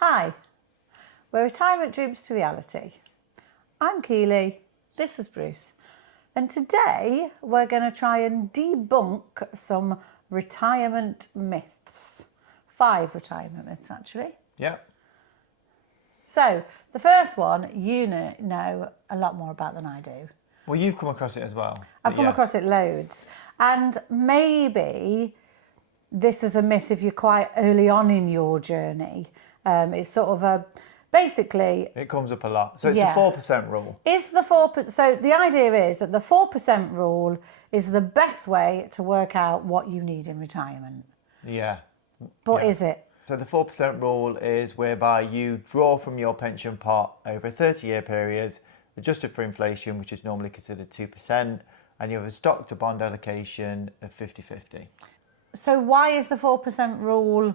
Hi, where retirement dreams to reality. I'm Keely, this is Bruce, and today we're going to try and debunk some retirement myths. 5 retirement myths, actually. Yeah. So, the first one, you know a lot more about than I do. Well, you've come across it as well. I've come across it loads. And maybe this is a myth if you're quite early on in your journey. It's sort of basically... It comes up a lot. So it's Yeah. a 4% rule. Is the 4%... So the idea is that the 4% rule is the best way to work out what you need in retirement. Yeah. But Yeah. is it? So the 4% rule is whereby you draw from your pension pot over a 30-year period, adjusted for inflation, which is normally considered 2%, and you have a stock to bond allocation of 50-50. So why is the 4% rule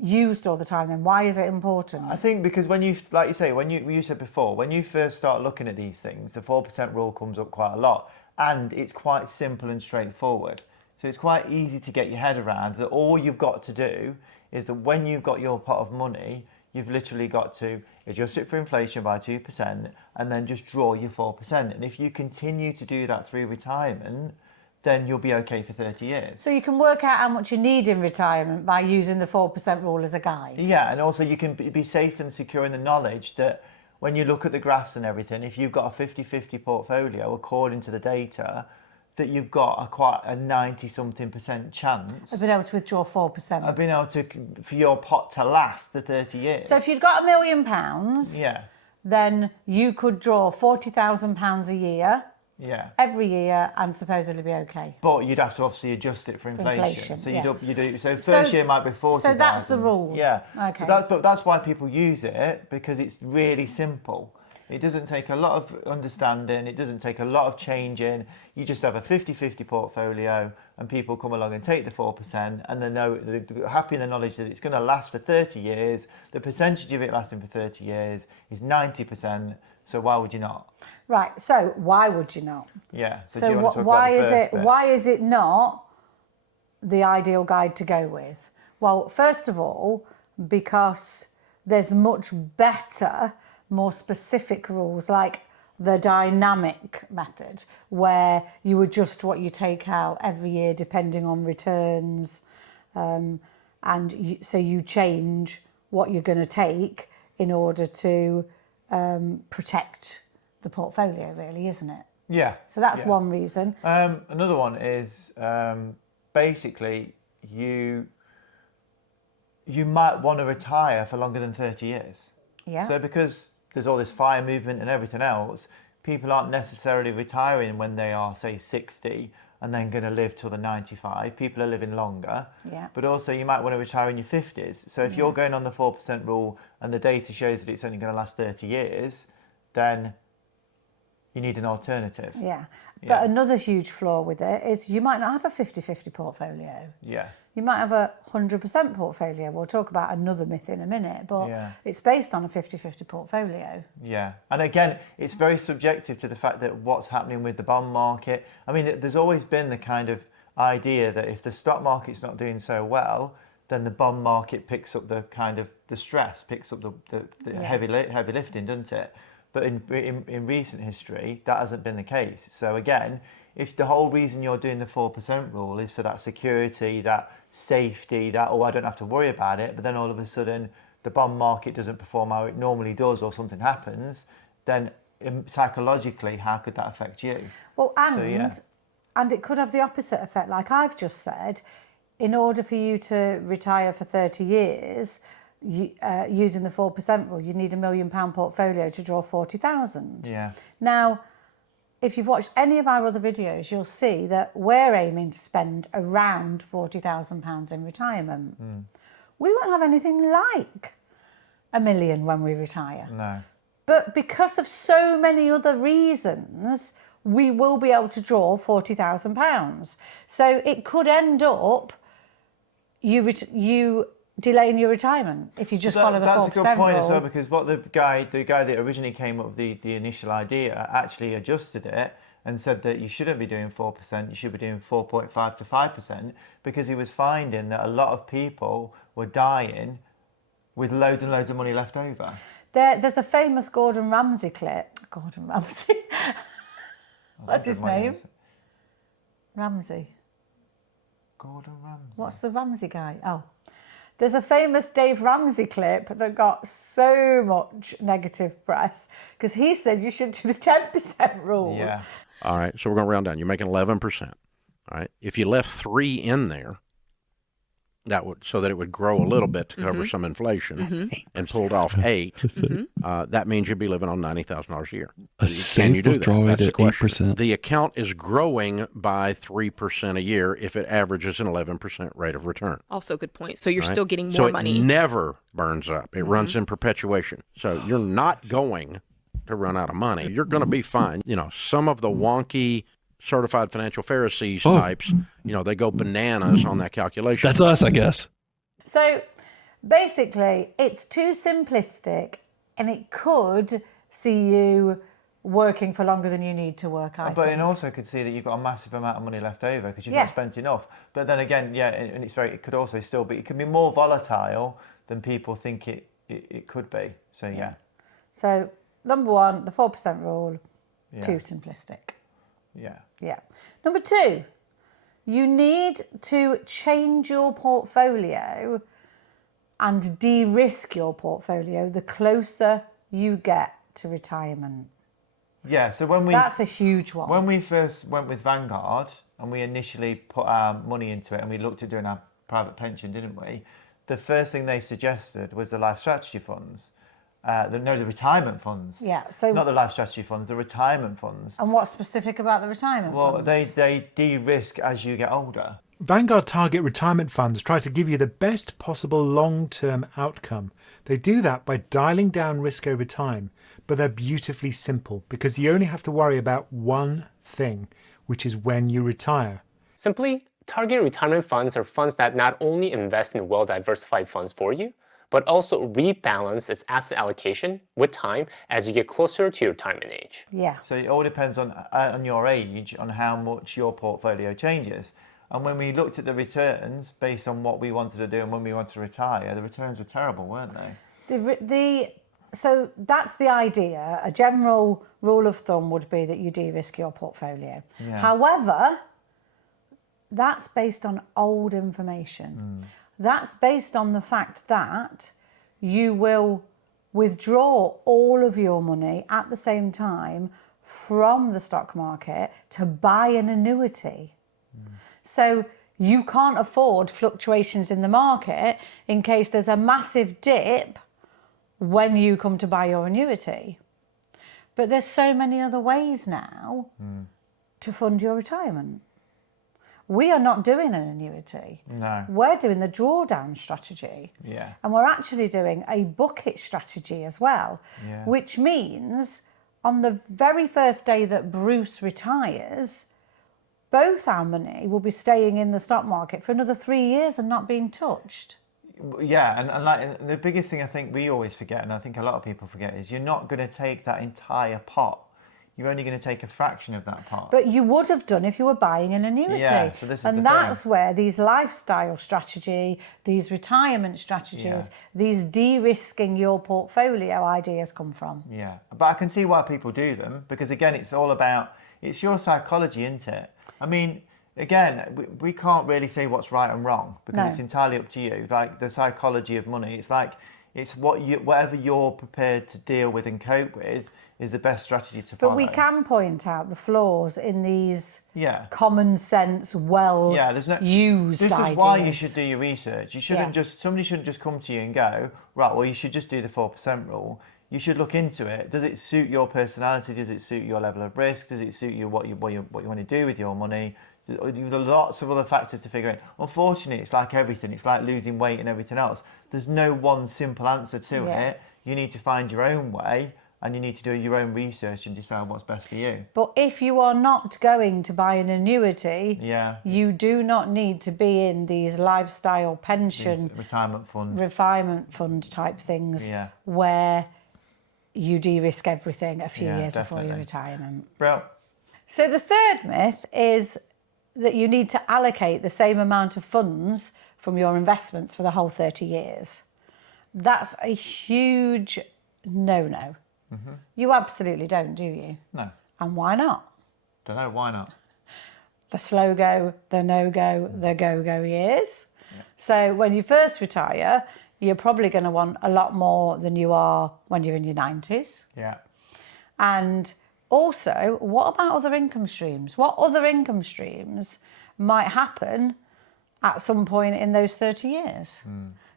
used all the time then? Why is it important? I think because when you, like you say, when you said before, when you first start looking at these things, the 4% rule comes up quite a lot, and it's quite simple and straightforward. So it's quite easy to get your head around that all you've got to do is that when you've got your pot of money, you've literally got to adjust it for inflation by 2% and then just draw your 4%. And if you continue to do that through retirement, then you'll be okay for 30 years. So you can work out how much you need in retirement by using the 4% rule as a guide. Yeah, and also you can be safe and secure in the knowledge that when you look at the graphs and everything, if you've got a 50-50 portfolio, according to the data, that you've got quite a 90-something% chance I've been able to withdraw 4%. of being able to, for your pot to last the 30 years. So if you'd got £1 million, Yeah, then you could draw £40,000 a year, yeah. every year, and supposedly be okay. But you'd have to obviously adjust it for inflation. inflation, So yeah. you do. So first year might be 40,000. So that's the rule. Yeah. Okay. But that's why people use it, because it's really simple. It doesn't take a lot of understanding. It doesn't take a lot of changing. You just have a 50-50 portfolio, and people come along and take the 4%, and they're happy in the knowledge that it's going to last for 30 years. The percentage of it lasting for 30 years is 90%. So why would you not? Right. So why would you not? Yeah. So, So do you want to talk why about the is first it? bit? Why is it not the ideal guide to go with? Well, first of all, because there's much better, more specific rules, like the dynamic method, where you adjust what you take out every year depending on returns, so you change what you're going to take in order to protect the portfolio, really, isn't it? Yeah. So that's yeah. one reason. Another one is basically you might want to retire for longer than 30 years. Yeah. So because there's all this FIRE movement and everything else, people aren't necessarily retiring when they are, say, 60 and then going to live till the 95. People are living longer. Yeah. But also you might want to retire in your 50s. So if you're going on the 4% rule and the data shows that it's only going to last 30 years, then you need an alternative. Yeah. Yeah. But another huge flaw with it is you might not have a 50-50 portfolio. Yeah. You might have a 100% portfolio. We'll talk about another myth in a minute, but Yeah. it's based on a 50-50 portfolio. Yeah, and again, it's very subjective to the fact that what's happening with the bond market. I mean, there's always been the kind of idea that if the stock market's not doing so well, then the bond market picks up the kind of the stress, picks up the Yeah. heavy lifting, doesn't it? But in recent history, that hasn't been the case. So again, if the whole reason you're doing the 4% rule is for that security, that safety, that, oh, I don't have to worry about it, but then all of a sudden the bond market doesn't perform how it normally does or something happens, then psychologically, how could that affect you? Well, So, yeah. and it could have the opposite effect. Like I've just said, in order for you to retire for 30 years, using the 4% rule, you need £1 million portfolio to draw 40,000. Yeah. Now, if you've watched any of our other videos, you'll see that we're aiming to spend around £40,000 in retirement. We won't have anything like £1 million when we retire. No. But because of so many other reasons, we will be able to draw £40,000. So it could end up you delaying your retirement if you just follow the 4% rule. That's a good point as well, because what the guy that originally came up with the initial idea actually adjusted it and said that you shouldn't be doing 4%, you should be doing 4.5 to 5%, because he was finding that a lot of people were dying with loads and loads of money left over. There's a famous Gordon Ramsay clip. Gordon Ramsay. What's his name? Ramsay. Gordon Ramsay. What's the Ramsay guy? Oh. There's a famous Dave Ramsay clip that got so much negative press because he said you should do the 10% rule. Yeah. All right, so we're going to round down. You're making 11%. All right. If you left 3 in there, that would so that it would grow a little bit to cover some inflation, and pulled off 8, that means you'd be living on $90,000 a year. A safe withdrawal rate at 8%. The account is growing by 3% a year if it averages an 11% rate of return. Also a good point. So you're still getting so more it money. never burns up. It runs in perpetuation. So you're not going to run out of money. You're going to be fine. You know, some of the wonky certified financial Pharisees types, you know, they go bananas on that calculation. That's us, I guess. So basically, it's too simplistic and it could see you working for longer than you need to work, I But think. it also could see that you've got a massive amount of money left over because you've Yeah. not spent enough. But then again, yeah, and it could also still be, it could be more volatile than people think it could be. So yeah. So number 1, the 4% rule, Yeah. too simplistic. Yeah. Yeah. Number 2, you need to change your portfolio and de-risk your portfolio the closer you get to retirement. Yeah, so That's a huge one. When we first went with Vanguard and we initially put our money into it and we looked at doing our private pension, didn't we? The first thing they suggested was the life strategy funds. The retirement funds. Yeah, so not the life strategy funds, the retirement funds. And what's specific about the retirement funds? Well, they de-risk as you get older. Vanguard Target Retirement Funds try to give you the best possible long-term outcome. They do that by dialing down risk over time, but they're beautifully simple because you only have to worry about one thing, which is when you retire. Simply, target retirement funds are funds that not only invest in well-diversified funds for you, but also rebalance its asset allocation with time as you get closer to your retirement age. Yeah. So it all depends on your age, on how much your portfolio changes. And when we looked at the returns based on what we wanted to do and when we wanted to retire, the returns were terrible, weren't they? So that's the idea. A general rule of thumb would be that you de-risk your portfolio. Yeah. However, that's based on old information. That's based on the fact that you will withdraw all of your money at the same time from the stock market to buy an annuity. So you can't afford fluctuations in the market in case there's a massive dip when you come to buy your annuity. But there's so many other ways now to fund your retirement. We are not doing an annuity. No. We're doing the drawdown strategy. Yeah. And we're actually doing a bucket strategy as well, Yeah. which means on the very first day that Bruce retires, both our money will be staying in the stock market for another 3 years and not being touched. Yeah, and like the biggest thing I think we always forget, and I think a lot of people forget, is you're not going to take that entire pot. You're only going to take a fraction of that pot. But you would have done if you were buying an annuity. Yeah, so this is and the that's thing. where these lifestyle strategy, these retirement strategies, these de-risking your portfolio ideas come from. Yeah, but I can see why people do them, because again, it's all about, it's your psychology, isn't it? I mean, again, we can't really say what's right and wrong, because No. it's entirely up to you. Like the psychology of money, it's like, it's whatever you're prepared to deal with and cope with is the best strategy to follow. But we can point out the flaws in these Yeah. common sense, used This ideas. is why you should do your research. You shouldn't Yeah. somebody shouldn't just come to you and go, right, well, you should just do the 4% rule. You should look into it. Does it suit your personality? Does it suit your level of risk? Does it suit you what you want to do with your money? There are lots of other factors to figure out. Unfortunately, it's like everything. It's like losing weight and everything else. There's no one simple answer to it. You need to find your own way, and you need to do your own research and decide what's best for you. But if you are not going to buy an annuity, you do not need to be in these lifestyle pension, These retirement fund type things Yeah. where you de-risk everything a few Yeah, years before your definitely. retirement. Bro, So the third myth is that you need to allocate the same amount of funds from your investments for the whole 30 years. That's a huge no-no. You absolutely don't, do you? No. And why not? Don't know, why not? The slow go, the no go, the go years. So when you first retire, you're probably going to want a lot more than you are when you're in your 90s. Yeah. And also, what about other income streams? What other income streams might happen at some point in those 30 years?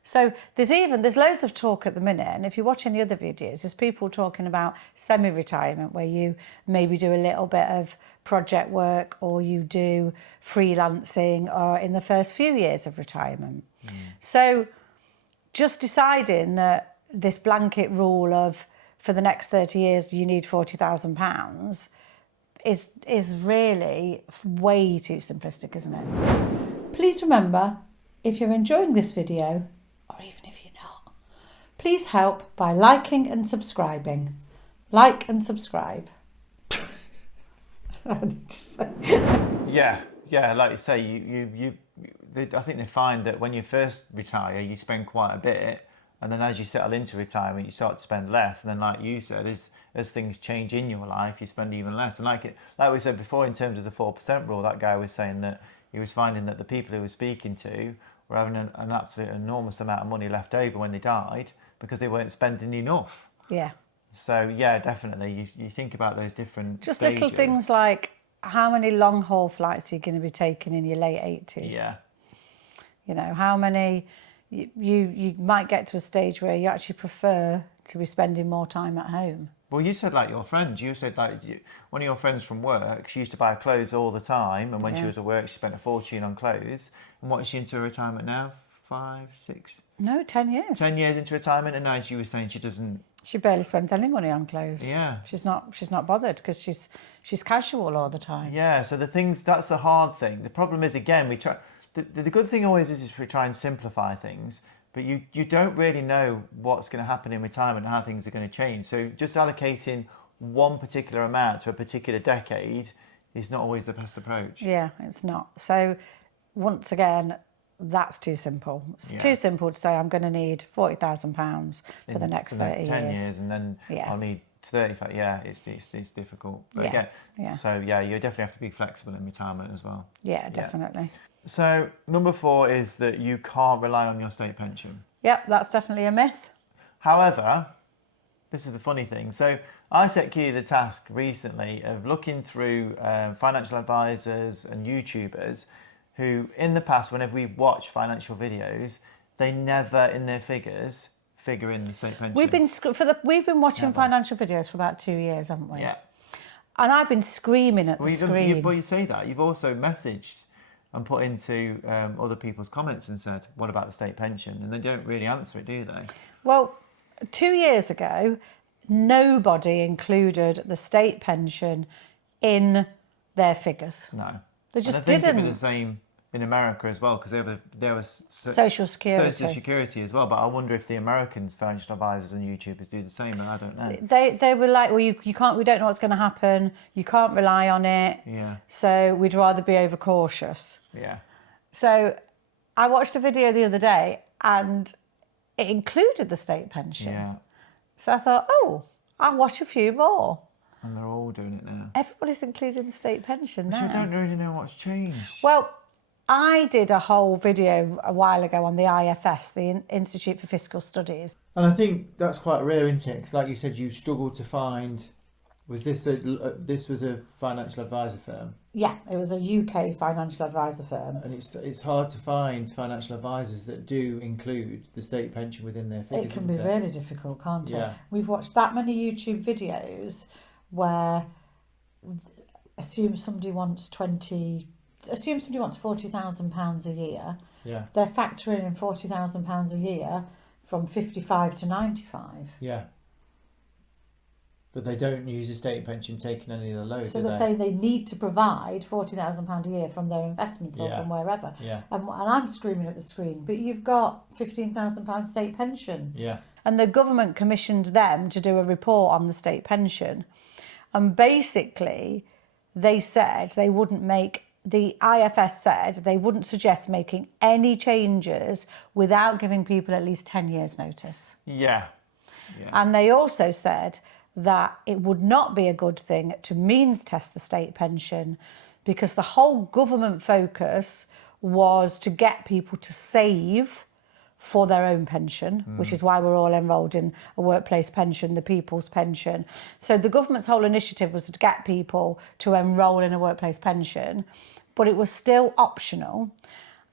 So there's loads of talk at the minute, and if you watch any other videos, there's people talking about semi-retirement, where you maybe do a little bit of project work or you do freelancing or in the first few years of retirement. So just deciding that this blanket rule of for the next 30 years you need £40,000 is really way too simplistic, isn't it? Please remember, if you're enjoying this video, or even if you're not, please help by liking and subscribing. Like and subscribe. I need to say. Yeah, like you say, I think they find that when you first retire, you spend quite a bit, and then as you settle into retirement, you start to spend less. And then, like you said, as things change in your life, you spend even less. And like we said before, in terms of the 4% rule, that guy was saying that he was finding that the people he was speaking to were having an absolute enormous amount of money left over when they died because they weren't spending enough. Yeah. So yeah, definitely, you think about those different Just stages. little things like how many long haul flights are you going to be taking in your late 80s? Yeah. You know, how many you might get to a stage where you actually prefer to be spending more time at home. Well, you said like your friend. You said like one of your friends from work. She used to buy clothes all the time, and when she was at work, she spent a fortune on clothes. And what is she into retirement now? 5, 6? No, 10 years. 10 years into retirement, and now she was saying she doesn't. She barely spends any money on clothes. Yeah. She's not bothered because she's casual all the time. Yeah. So that's the hard thing. The problem is, again, we try. The good thing always is we try and simplify things, but you don't really know what's going to happen in retirement and how things are going to change. So just allocating one particular amount to a particular decade is not always the best approach. Yeah, it's not. So once again, that's too simple. It's too simple to say I'm going to need £40,000 for the next 30 10 years, and then Yeah. I'll need 35. Yeah, it's difficult. But again, so you definitely have to be flexible in retirement as well. Yeah, definitely. So number 4 is that you can't rely on your state pension. Yep, that's definitely a myth. However, this is the funny thing. So I set Keely the task recently of looking through financial advisors and YouTubers who, in the past, whenever we watch financial videos, they never in their figures figure in the state pension. We've been watching financial videos for about 2 years, haven't we? Yeah. And I've been screaming at the screen. But you say that. You've also messaged and put into other people's comments and said, what about the state pension? And they don't really answer it, do they? Well, 2 years ago, nobody included the state pension in their figures. No. They just and I think didn't. it'd be the same in America as well, because there was Social Security. Social Security as well. But I wonder if the Americans, financial advisors and YouTubers do the same, and I don't know. They were like, well, you can't. We don't know what's going to happen. You can't rely on it. Yeah. So we'd rather be overcautious. Yeah. So I watched a video the other day, and it included the state pension. Yeah. So I thought, oh, I'll watch a few more. And they're all doing it now. Everybody's including the state pension now. So we don't really know what's changed. Well, I did a whole video a while ago on the IFS, the Institute for Fiscal Studies. And I think that's quite rare, isn't it? Because like you said, you struggled to find. This was a financial advisor firm? Yeah, it was a UK financial advisor firm. And it's hard to find financial advisors that do include the state pension within their figures. It can be really difficult, can't it? Yeah. We've watched that many YouTube videos where assume somebody wants £40,000 a year. Yeah. They're factoring in £40,000 a year from 55 to 95. Yeah. But they don't use a state pension taking any of the load. So they're saying they need to provide £40,000 a year from their investments or from wherever. Yeah. And I'm screaming at the screen, but you've got £15,000 state pension. Yeah. And the government commissioned them to do a report on the state pension. And basically, they said they wouldn't make the IFS said they wouldn't suggest making any changes without giving people at least 10 years notice. Yeah. And they also said that it would not be a good thing to means test the state pension because the whole government focus was to get people to save for their own pension, which is why we're all enrolled in a workplace pension, the people's pension. So the government's whole initiative was to get people to enroll in a workplace pension, but it was still optional.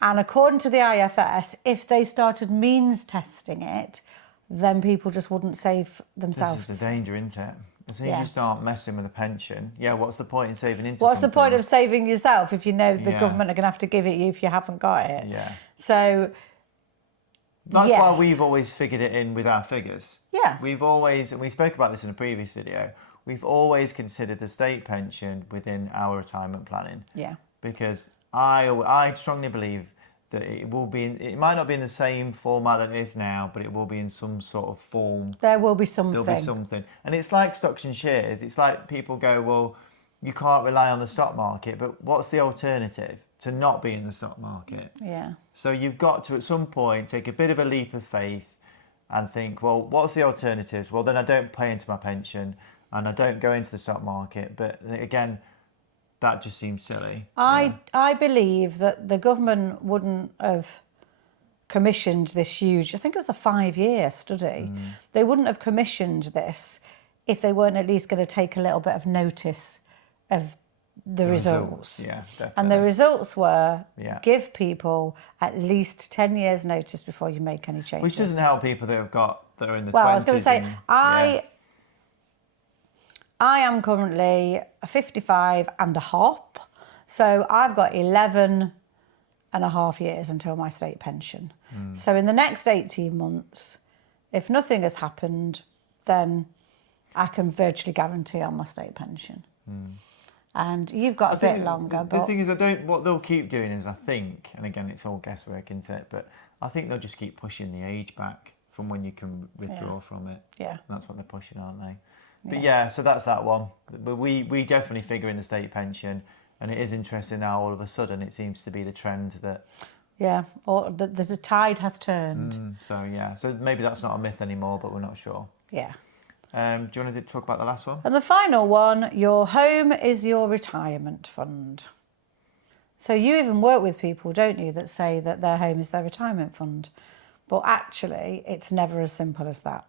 And according to the IFS, if they started means testing it, then people just wouldn't save themselves. This is the danger, isn't it? As soon as you start messing with a pension, what's the point in saving into What's something? the point of saving yourself if you know the government are going to have to give it you if you haven't got it? Yeah. So that's why we've always figured it in with our figures. Yeah. We've always, and we spoke about this in a previous video, we've always considered the state pension within our retirement planning. Yeah. Because I strongly believe that it will be, it might not be in the same format that it is now, but it will be in some sort of form. There will be something. There'll be something. And it's like stocks and shares. It's like people go, well, you can't rely on the stock market, but what's the alternative to not be in the stock market? Yeah. So you've got to, at some point, take a bit of a leap of faith and think, well, what's the alternatives? Well, then I don't pay into my pension and I don't go into the stock market. But again, that just seems silly. I believe that the government wouldn't have commissioned this huge, I think it was a 5-year study. They wouldn't have commissioned this if they weren't at least going to take a little bit of notice of the results. Yeah, definitely. And the results were give people at least 10 years notice before you make any changes. Which doesn't help people that are in the 20s. Well, I was going to say, I am currently 55 and a half, so I've got 11 and a half years until my state pension. So in the next 18 months, if nothing has happened, then I can virtually guarantee on my state pension. And you've got a bit longer. The thing is, what they'll keep doing is, I think, and again, it's all guesswork, isn't it? But I think they'll just keep pushing the age back from when you can withdraw from it. Yeah. And that's what they're pushing, aren't they? But so that's that one. But we definitely figure in the state pension, and it is interesting now. All of a sudden, it seems to be the trend that. Yeah, or the tide has turned. So maybe that's not a myth anymore, but we're not sure. Yeah. Do you want to talk about the last one? And the final one, your home is your retirement fund. So you even work with people, don't you, that say that their home is their retirement fund. But actually, it's never as simple as that.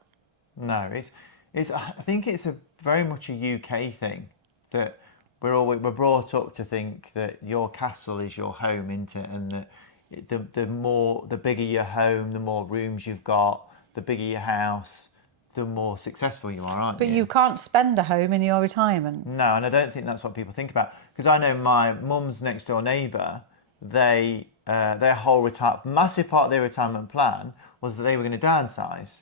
No, I think it's very much a UK thing that we're brought up to think that your castle is your home, isn't it? And that the bigger your home, the more rooms you've got, the bigger your house, the more successful you are, aren't you? But you can't spend a home in your retirement. No, and I don't think that's what people think about. Because I know my mum's next door neighbour, their whole massive part of their retirement plan was that they were going to downsize.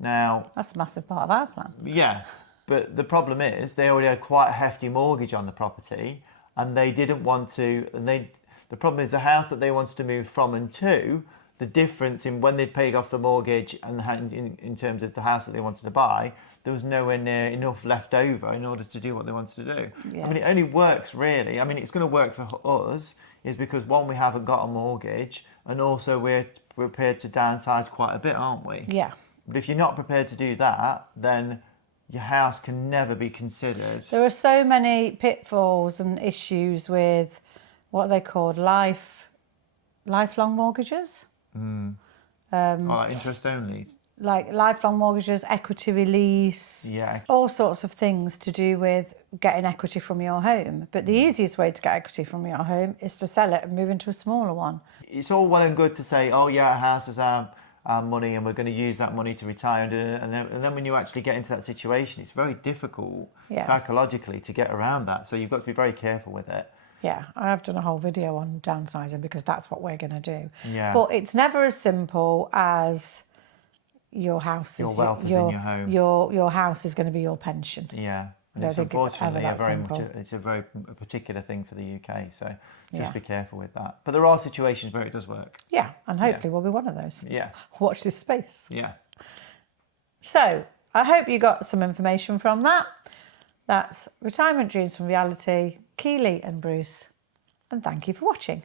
Now, that's a massive part of our plan. Yeah, but the problem is they already had quite a hefty mortgage on the property, and they didn't want to. And the problem is the house that they wanted to move from and to, the difference in when they paid off the mortgage and in terms of the house that they wanted to buy, there was nowhere near enough left over in order to do what they wanted to do. Yeah. I mean, it only works really. I mean, it's going to work for us is because one, we haven't got a mortgage, and also we're prepared to downsize quite a bit, aren't we? Yeah. But if you're not prepared to do that, then your house can never be considered. There are so many pitfalls and issues with what are they called, lifelong mortgages. Like interest only. Like lifelong mortgages, equity release, all sorts of things to do with getting equity from your home. But the easiest way to get equity from your home is to sell it and move into a smaller one. It's all well and good to say, oh yeah, our house is our money and we're going to use that money to retire. And then when you actually get into that situation, it's very difficult psychologically to get around that. So you've got to be very careful with it. Yeah, I have done a whole video on downsizing because that's what we're going to do. Yeah. But it's never as simple as your house your wealth is in your home. Your house is going to be your pension. Yeah. And it's unfortunately it's a very particular thing for the UK. So just be careful with that. But there are situations where it does work. Yeah, and hopefully we'll be one of those. Yeah. Watch this space. Yeah. So I hope you got some information from that. That's Retirement Dreams from Reality, Keely and Bruce. and thank you for watching.